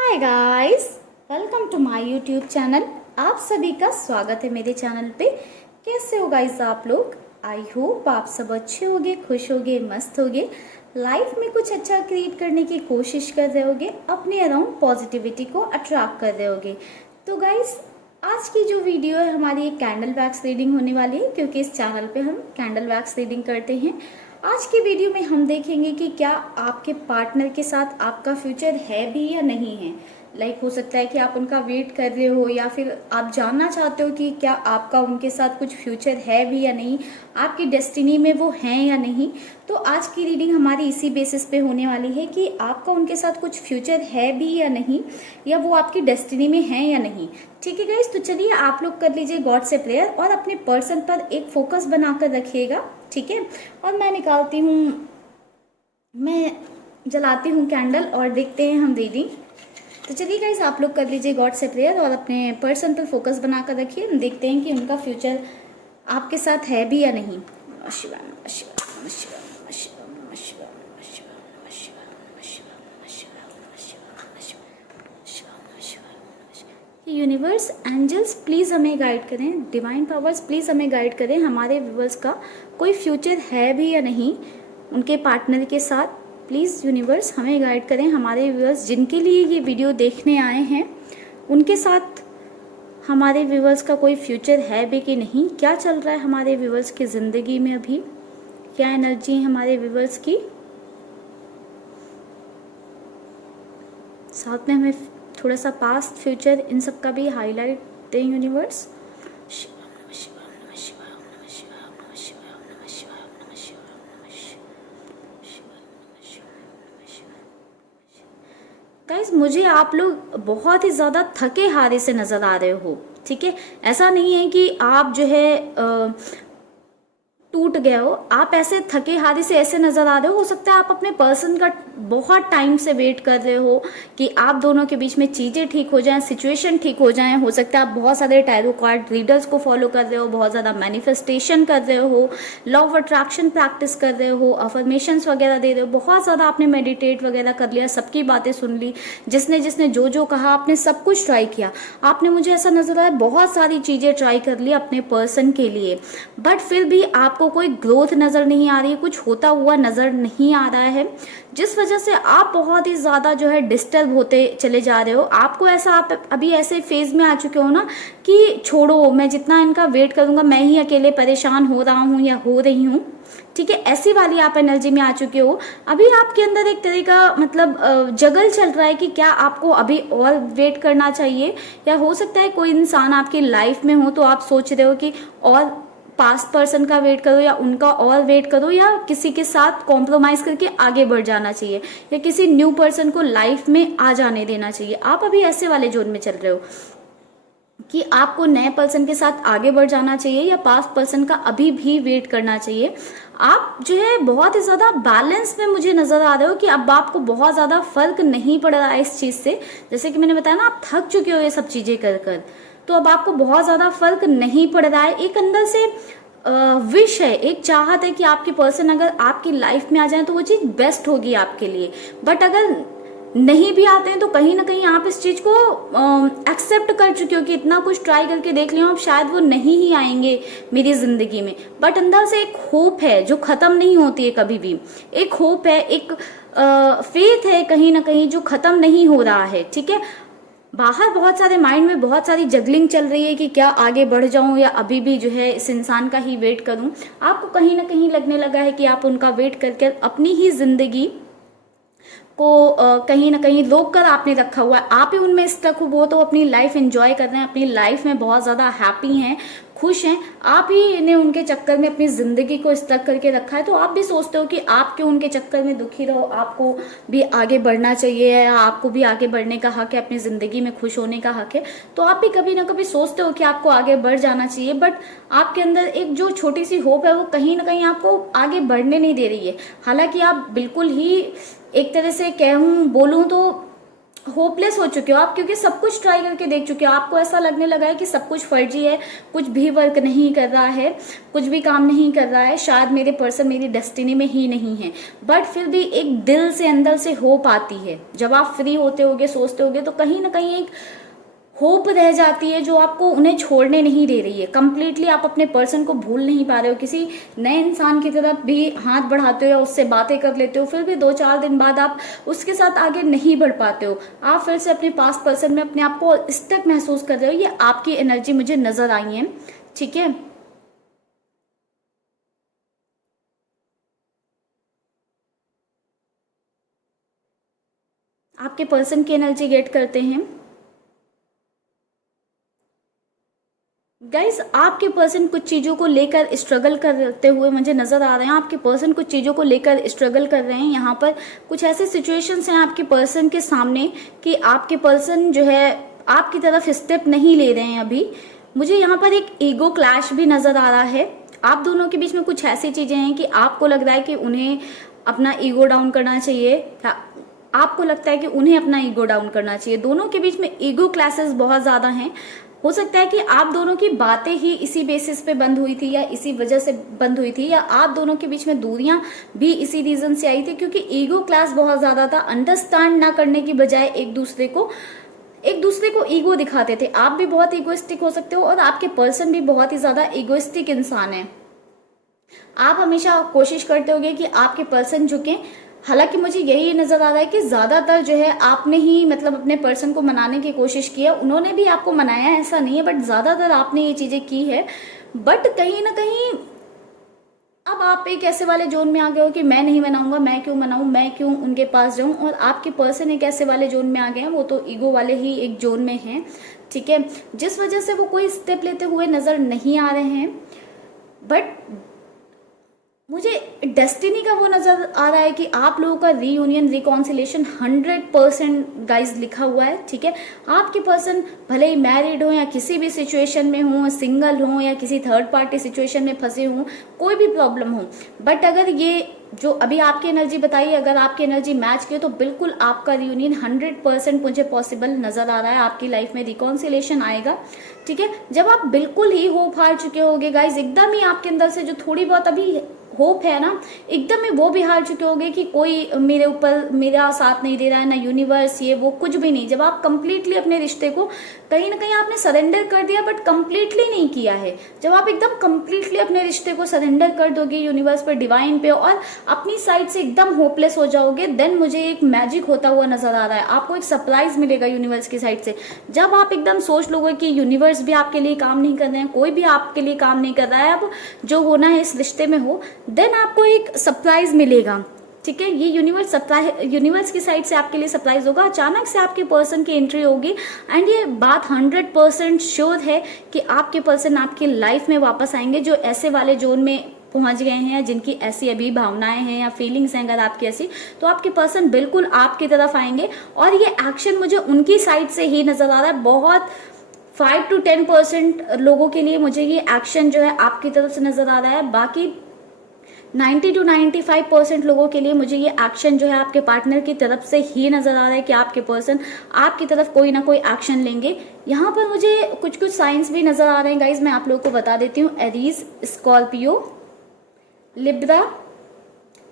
Hi guys, welcome to my YouTube channel. आप सभी का स्वागत है मेरे चैनल पे। कैसे हो गाइस आप लोग? आई होप आप सब अच्छे होगे, खुश होगे, मस्त होगे, लाइफ में कुछ अच्छा क्रिएट करने की कोशिश कर रहे होगे, अपने अराउंड पॉजिटिविटी को अट्रैक्ट कर रहे होगे। तो गाइस, आज की जो वीडियो है हमारी एक कैंडल वैक्स रीडिंग होने वाली है, क्योंकि इस चैनल पे हम कैंडल वैक्स रीडिंग करते हैं। आज की वीडियो में हम देखेंगे कि क्या आपके पार्टनर के साथ आपका फ्यूचर है भी या नहीं है। हो सकता है कि आप उनका वेट कर रहे हो, या फिर आप जानना चाहते हो कि क्या आपका उनके साथ कुछ फ्यूचर है भी या नहीं, आपकी डेस्टिनी में वो हैं या नहीं। तो आज की रीडिंग हमारी इसी बेसिस पे होने वाली है कि आपका उनके साथ कुछ फ्यूचर है भी या नहीं, या वो आपकी डेस्टिनी में है या नहीं। ठीक है गाइस, तो चलिए आप लोग कर लीजिए गॉड से प्रेयर और अपने पर्सन पर एक फोकस बनाकर रखिएगा। ठीक है, और मैं जलाती हूँ कैंडल और देखते हैं हम रीडिंग। तो चलिए गाइस, आप लोग कर लीजिए गॉड से प्रेयर और अपने पर्सन पर फोकस बनाकर रखिए। हम देखते हैं कि उनका फ्यूचर आपके साथ है भी या नहीं। नमः शिवाय, नमः शिवाय, नमः शिवाय, नमः शिवाय, नमः शिवाय, नमः शिवाय, नमः शिवाय, नमः शिवाय, नमः शिवाय, नमः शिवाय, नमः शिवाय, नमः शिवाय, नमः शिवाय। यूनिवर्स, एंजल्स प्लीज़ हमें गाइड करें, डिवाइन पावर्स प्लीज़ हमें गाइड करें, हमारे व्यूवर्स का कोई फ्यूचर है भी या नहीं उनके पार्टनर के साथ। प्लीज़ यूनिवर्स हमें गाइड करें, हमारे व्यूअर्स जिनके लिए ये वीडियो देखने आए हैं उनके साथ हमारे व्यूअर्स का कोई फ्यूचर है भी कि नहीं। क्या चल रहा है हमारे व्यूअर्स की ज़िंदगी में अभी, क्या एनर्जी है हमारे व्यूअर्स की। साथ में हमें थोड़ा सा पास्ट फ्यूचर इन सब का भी हाईलाइट दें यूनिवर्स। गाइज, मुझे आप लोग बहुत ही ज़्यादा थके हारे से नज़र आ रहे हो। ठीक है, ऐसा नहीं है कि आप जो है टूट गए हो, आप ऐसे थके हारे से ऐसे नजर आ रहे हो सकता है आप अपने पर्सन का बहुत टाइम से वेट कर रहे हो कि आप दोनों के बीच में चीजें ठीक हो जाएं, सिचुएशन ठीक हो जाएं। हो सकता है आप बहुत सारे टैरो कार्ड रीडर्स को फॉलो कर रहे हो, बहुत ज्यादा मैनिफेस्टेशन कर रहे हो, लॉ ऑफ अट्रैक्शन प्रैक्टिस कर रहे हो, अफर्मेशंस वगैरह दे रहे हो, बहुत ज्यादा आपने मेडिटेट वगैरह कर लिया, सबकी बातें सुन ली, जिसने जिसने जो जो कहा आपने सब कुछ ट्राई किया। आपने, मुझे ऐसा नजर आया, बहुत सारी चीजें ट्राई कर ली अपने पर्सन के लिए, बट फिर भी आपको कोई ग्रोथ नजर नहीं आ रही है, कुछ होता हुआ नजर नहीं आ रहा है, जिस वजह से आप बहुत ही ज्यादा जो है डिस्टर्ब होते चले जा रहे हो। आपको ऐसा, आप अभी ऐसे फेज में आ चुके हो ना कि छोड़ो, मैं जितना इनका वेट करूंगा मैं ही अकेले परेशान हो रहा हूँ या हो रही हूँ। ठीक है, ऐसी वाली आप एनर्जी में आ चुके हो। अभी आपके अंदर एक तरह का जगल चल रहा है कि क्या आपको अभी और वेट करना चाहिए, या हो सकता है कोई इंसान आपकी लाइफ में हो तो आप सोच रहे हो कि और पास्ट पर्सन का वेट करो या उनका और वेट करो, या किसी के साथ कॉम्प्रोमाइज करके आगे बढ़ जाना चाहिए, या किसी न्यू पर्सन को लाइफ में आ जाने देना चाहिए। आप अभी ऐसे वाले जोन में चल रहे हो कि आपको नए पर्सन के साथ आगे बढ़ जाना चाहिए या पास्ट पर्सन का अभी भी वेट करना चाहिए। आप जो है बहुत ही ज्यादा बैलेंस में मुझे नजर आ रहे हो कि अब आपको बहुत ज्यादा फर्क नहीं पड़ रहा है इस चीज से। जैसे कि मैंने बताया ना, आप थक चुके हो ये सब चीजें कर कर, तो अब आपको बहुत ज्यादा फर्क नहीं पड़ रहा है। एक अंदर से विश है, एक चाहत है कि आपके पर्सन अगर आपकी लाइफ में आ जाए तो वो चीज बेस्ट होगी आपके लिए। बट अगर नहीं भी आते हैं तो कहीं ना कहीं आप इस चीज को एक्सेप्ट कर चुके हो कि इतना कुछ ट्राई करके देख लिया, अब शायद वो नहीं ही आएंगे मेरी जिंदगी में। बट अंदर से एक होप है जो खत्म नहीं होती है कभी भी, एक होप है, एक फेथ है कहीं ना कहीं जो खत्म नहीं हो रहा है। ठीक है, बाहर बहुत सारे माइंड में बहुत सारी जगलिंग चल रही है कि क्या आगे बढ़ जाऊं या अभी भी जो है इस इंसान का ही वेट करूं। आपको कहीं ना कहीं लगने लगा है कि आप उनका वेट करके अपनी ही जिंदगी को कहीं ना कहीं रोक कर आपने रखा हुआ है। आप ही उनमें स्टक हो, वो तो अपनी लाइफ एंजॉय कर रहे हैं, अपनी लाइफ में बहुत ज्यादा हैप्पी हैं, खुश हैं। आप ही ने उनके चक्कर में अपनी जिंदगी को स्टक करके रखा है। तो आप भी सोचते हो कि आप क्यों उनके चक्कर में दुखी रहो, आपको भी आगे बढ़ना चाहिए, आपको भी आगे बढ़ने का हक है, अपनी जिंदगी में खुश होने का हक है। तो आप भी कभी ना कभी सोचते हो कि आपको आगे बढ़ जाना चाहिए, बट आपके अंदर एक जो छोटी सी होप है वो कहीं ना कहीं आपको आगे बढ़ने नहीं दे रही है। हालांकि आप बिल्कुल ही एक तरह से कहूँ बोलूँ तो होपलेस हो चुके हो आप, क्योंकि सब कुछ ट्राई करके देख चुके हो, आपको ऐसा लगने लगा है कि सब कुछ फर्जी है, कुछ भी वर्क नहीं कर रहा है, कुछ भी काम नहीं कर रहा है, शायद मेरे पर्सन मेरी डेस्टिनी में ही नहीं है। बट फिर भी एक दिल से अंदर से होप आती है, जब आप फ्री होते होगे, सोचते होगे, तो कहीं ना कहीं एक होप रह जाती है जो आपको उन्हें छोड़ने नहीं दे रही है। कंप्लीटली आप अपने पर्सन को भूल नहीं पा रहे हो, किसी नए इंसान की तरफ भी हाथ बढ़ाते हो या उससे बातें कर लेते हो, फिर भी 2-4 दिन बाद आप उसके साथ आगे नहीं बढ़ पाते हो। आप फिर से अपने पास्ट पर्सन में अपने आप को स्टक महसूस कर रहे हो। ये आपकी एनर्जी मुझे नजर आई है, ठीक है। आपके पर्सन की एनर्जी गेट करते हैं गाइस। आपके पर्सन कुछ चीज़ों को लेकर स्ट्रगल करते हुए मुझे नज़र आ रहे हैं। आपके पर्सन कुछ चीज़ों को लेकर स्ट्रगल कर रहे हैं। यहाँ पर कुछ ऐसे सिचुएशंस हैं आपके पर्सन के सामने कि आपके पर्सन जो है आपकी तरफ स्टेप नहीं ले रहे हैं अभी। मुझे यहाँ पर एक ईगो क्लैश भी नज़र आ रहा है। आप दोनों के बीच में कुछ ऐसी चीज़ें हैं कि आपको लग रहा है कि उन्हें अपना ईगो डाउन करना चाहिए, आपको लगता है कि उन्हें अपना ईगो डाउन करना चाहिए। दोनों के बीच में ईगो क्लैशेस बहुत ज़्यादा हैं। हो सकता है कि आप दोनों की बातें ही इसी बेसिस पे बंद हुई थी या इसी वजह से बंद हुई थी, या आप दोनों के बीच में दूरियां भी इसी रीजन से आई थी, क्योंकि ईगो क्लैश बहुत ज्यादा था। अंडरस्टैंड ना करने की बजाय एक दूसरे को ईगो दिखाते थे। आप भी बहुत ईगोइस्टिक हो सकते हो और आपके पर्सन भी बहुत ही ज्यादा ईगोइस्टिक इंसान है। आप हमेशा कोशिश करते होगे कि आपके पर्सन झुके। हालांकि मुझे यही नजर आ रहा है कि ज्यादातर जो है आपने ही मतलब अपने पर्सन को मनाने की कोशिश की है, उन्होंने भी आपको मनाया है ऐसा नहीं है, बट ज्यादातर आपने ये चीजें की है। बट कहीं ना कहीं अब आप एक ऐसे वाले जोन में आ गए हो कि मैं नहीं मनाऊंगा, मैं क्यों मनाऊं, मैं क्यों उनके पास जाऊं, और आपके पर्सन एक ऐसे वाले जोन में आ गए हैं, वो तो ईगो वाले ही एक जोन में हैं, ठीक है, जिस वजह से वो कोई स्टेप लेते हुए नजर नहीं आ रहे हैं। बट मुझे डेस्टिनी का वो नजर आ रहा है कि आप लोगों का रीयूनियन रिकॉन्सिलेशन 100% गाइज लिखा हुआ है, ठीक है। आपके पर्सन भले ही मैरिड हो या किसी भी सिचुएशन में हो, सिंगल हो या किसी थर्ड पार्टी सिचुएशन में फंसे हो, कोई भी प्रॉब्लम हो, बट अगर ये जो अभी आपकी एनर्जी बताई, अगर आपकी एनर्जी मैच की हो तो बिल्कुल आपका रियूनियन 100% मुझे पॉसिबल नजर आ रहा है। आपकी लाइफ में रिकॉन्सिलेशन आएगा, ठीक है। जब आप बिल्कुल ही होप हार चुके होगे गाइज, एकदम ही आपके अंदर से जो थोड़ी बहुत अभी होप है ना, एकदम में वो भी हार चुके होगे कि कोई मेरे ऊपर मेरा साथ नहीं दे रहा है, ना यूनिवर्स, ये वो कुछ भी नहीं। जब आप कंप्लीटली अपने रिश्ते को कहीं ना कहीं आपने सरेंडर कर दिया, बट कंप्लीटली नहीं किया है। जब आप एकदम कंप्लीटली अपने रिश्ते को सरेंडर कर दोगे यूनिवर्स पर, डिवाइन पे, और अपनी साइड से एकदम होपलेस हो जाओगे, देन मुझे एक मैजिक होता हुआ नजर आ रहा है। आपको एक सरप्राइज मिलेगा यूनिवर्स की साइड से। जब आप एकदम सोच लोगे कि यूनिवर्स भी आपके लिए काम नहीं कर रहे हैं, कोई भी आपके लिए काम नहीं कर रहा है, अब जो होना है इस रिश्ते में हो, देन आपको एक सरप्राइज मिलेगा, ठीक है। ये यूनिवर्स की साइड से आपके लिए सरप्राइज होगा। अचानक से आपके पर्सन की एंट्री होगी, एंड ये बात 100% श्योर है कि आपके पर्सन आपकी लाइफ में वापस आएंगे, जो ऐसे वाले जोन में पहुंच गए हैं, जिनकी ऐसी अभी भावनाएं हैं या फीलिंग्स हैं, अगर आपकी ऐसी, तो आपके पर्सन बिल्कुल आपकी तरफ आएंगे। और ये एक्शन मुझे उनकी साइड से ही नजर आ रहा है। बहुत 5 to 10% लोगों के लिए मुझे ये एक्शन जो है आपकी तरफ से नजर आ रहा है। बाकी 90 to 95% लोगों के लिए मुझे ये एक्शन जो है आपके पार्टनर की तरफ से ही नजर आ रहा है कि आपके पर्सन आपकी तरफ कोई ना कोई एक्शन लेंगे। यहाँ पर मुझे कुछ कुछ साइंस भी नजर आ रहे हैं गाइज, मैं आप लोगों को बता देती हूँ। Aries, Scorpio, Libra,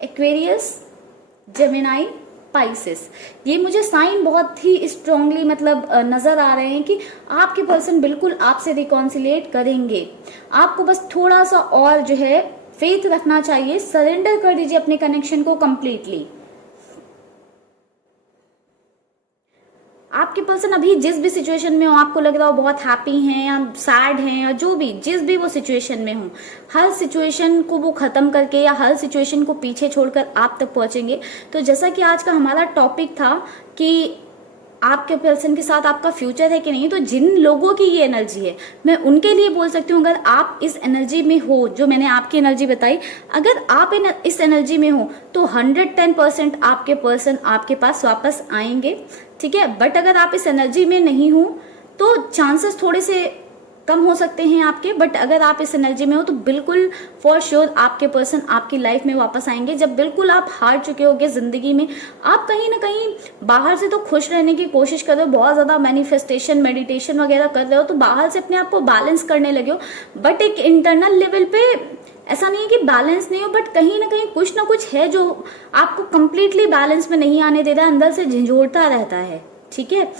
Aquarius, Gemini, Pisces, ये मुझे साइन बहुत ही स्ट्रांगली मतलब नजर आ रहे हैं कि आपके पर्सन बिल्कुल आपसे रिकॉन्सिलेट करेंगे। आपको बस थोड़ा सा और जो है फेथ रखना चाहिए, सरेंडर कर दीजिए अपने कनेक्शन को कंप्लीटली। आपके पर्सन अभी जिस भी सिचुएशन में हो, आपको लग रहा हो बहुत हैप्पी हैं या सैड हैं या जो भी, जिस भी वो सिचुएशन में हो, हर सिचुएशन को वो खत्म करके या हर सिचुएशन को पीछे छोड़कर आप तक पहुंचेंगे। तो जैसा कि आज का हमारा टॉपिक था कि आपके पर्सन के साथ आपका फ्यूचर है कि नहीं, तो जिन लोगों की ये एनर्जी है, मैं उनके लिए बोल सकती हूँ, अगर आप इस एनर्जी में हो, जो मैंने आपकी एनर्जी बताई, अगर आप इस एनर्जी में हो तो 110% आपके पर्सन आपके पास वापस आएंगे, ठीक है। बट अगर आप इस एनर्जी में नहीं हो तो चांसेस थोड़े से कम हो सकते हैं आपके, बट अगर आप इस एनर्जी में हो तो बिल्कुल फॉर श्योर आपके पर्सन आपकी लाइफ में वापस आएंगे। जब बिल्कुल आप हार चुके होगे जिंदगी में, आप कहीं ना कहीं बाहर से तो खुश रहने की कोशिश कर रहे हो, बहुत ज्यादा मैनिफेस्टेशन मेडिटेशन वगैरह कर रहे हो, तो बाहर से अपने आप को बैलेंस करने लगे हो, बट एक इंटरनल लेवल पे ऐसा नहीं है कि बैलेंस नहीं हो, बट कहीं ना कुछ है जो आपको कंप्लीटली बैलेंस में नहीं आने दे रहा है, अंदर से झंझोड़ता रहता है। ठीक है,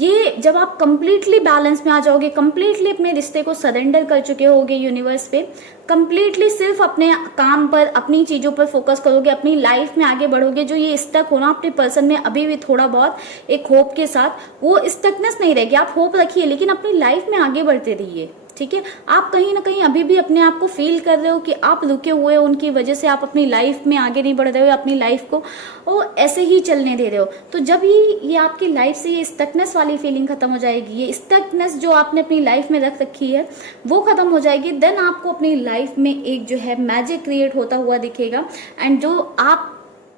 ये जब आप कंप्लीटली बैलेंस में आ जाओगे, कंप्लीटली अपने रिश्ते को सरेंडर कर चुके होगे यूनिवर्स पे, कंप्लीटली सिर्फ अपने काम पर, अपनी चीजों पर फोकस करोगे, अपनी लाइफ में आगे बढ़ोगे, जो ये स्टक होना अपने पर्सन में अभी भी थोड़ा बहुत एक होप के साथ, वो स्टकनेस नहीं रहेगी। आप होप रखिए लेकिन अपनी लाइफ में आगे बढ़ते रहिए। ठीक है, आप कहीं ना कहीं अभी भी अपने आप को फील कर रहे हो कि आप रुके हुए हो, उनकी वजह से आप अपनी लाइफ में आगे नहीं बढ़ रहे हो, अपनी लाइफ को वो ऐसे ही चलने दे रहे हो। तो जब ये आपकी लाइफ से ये स्टकनेस वाली फीलिंग खत्म हो जाएगी, ये स्टकनेस जो आपने अपनी लाइफ में रख रखी है वो खत्म हो जाएगी, देन आपको अपनी लाइफ में एक जो है मैजिक क्रिएट होता हुआ दिखेगा, एंड जो आप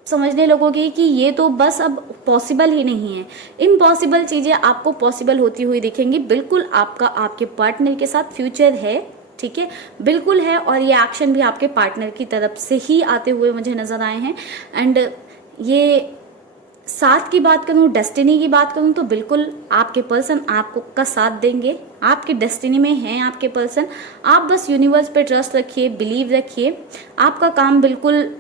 समझने लगोगे कि ये तो बस अब पॉसिबल ही नहीं है, इम्पॉसिबल चीजें आपको पॉसिबल होती हुई दिखेंगी। बिल्कुल आपका आपके पार्टनर के साथ फ्यूचर है, ठीक है, बिल्कुल है, और ये एक्शन भी आपके पार्टनर की तरफ से ही आते हुए मुझे नजर आए हैं। एंड ये साथ की बात करूं, डेस्टिनी की बात करूं, तो बिल्कुल आपके पर्सन आपको का साथ देंगे, आपकी डेस्टिनी में हैं आपके पर्सन। आप बस यूनिवर्स पे ट्रस्ट रखिए, बिलीव रखिए, आपका काम बिल्कुल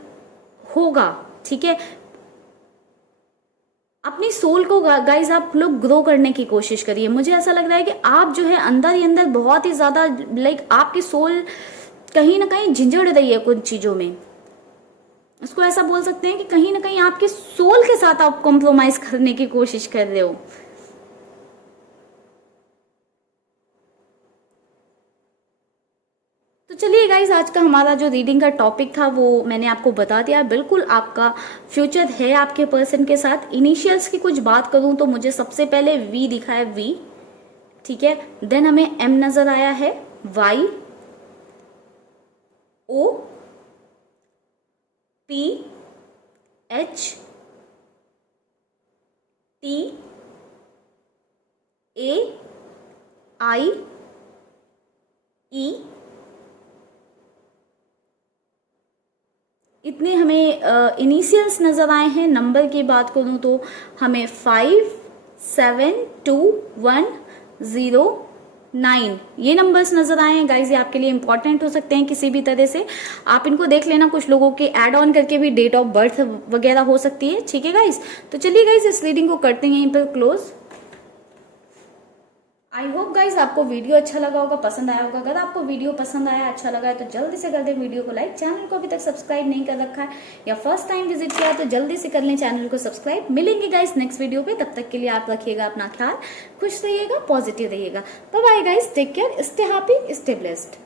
होगा। ठीक है, अपनी सोल को गाइज आप लोग ग्रो करने की कोशिश करिए। मुझे ऐसा लग रहा है कि आप जो है अंदर ही अंदर बहुत ही ज्यादा आपकी सोल कहीं ना कहीं झिंझड़ रही है कुछ चीजों में, उसको ऐसा बोल सकते हैं कि कहीं ना कहीं आपके सोल के साथ आप कॉम्प्रोमाइज करने की कोशिश कर रहे हो। तो चलिए गाइज, आज का हमारा जो रीडिंग का टॉपिक था वो मैंने आपको बता दिया। बिल्कुल आपका फ्यूचर है आपके पर्सन के साथ। इनिशियल्स की कुछ बात करूं तो मुझे सबसे पहले वी दिखा है, वी, ठीक है, देन हमें एम नजर आया है, वाई, ओ, पी, एच, टी, ए, आई, ई, इतने हमें इनिशियल्स नजर आए हैं। नंबर की बात करूं तो हमें 5, 7, 2, 1, 0, 9 ये नंबर्स नजर आए हैं गाइज। ये आपके लिए इंपॉर्टेंट हो सकते हैं किसी भी तरह से, आप इनको देख लेना। कुछ लोगों के ऐड ऑन करके भी डेट ऑफ बर्थ वगैरह हो सकती है, ठीक है गाइज। तो चलिए गाइज, इस रीडिंग को करते हैं यहीं पर क्लोज। आई होप गाइज आपको वीडियो अच्छा लगा होगा, पसंद आया होगा। अगर आपको वीडियो पसंद आया, अच्छा लगा है तो जल्दी से कर दें वीडियो को लाइक। चैनल को अभी तक सब्सक्राइब नहीं कर रखा है या फर्स्ट टाइम विजिट किया तो जल्दी से कर लें चैनल को सब्सक्राइब। मिलेंगे गाइज नेक्स्ट वीडियो पे, तब तक के लिए आप रखिएगा अपना ख्याल, खुश रहिएगा, पॉजिटिव रहिएगा। Bye bye guys, take care, stay happy, stay blessed.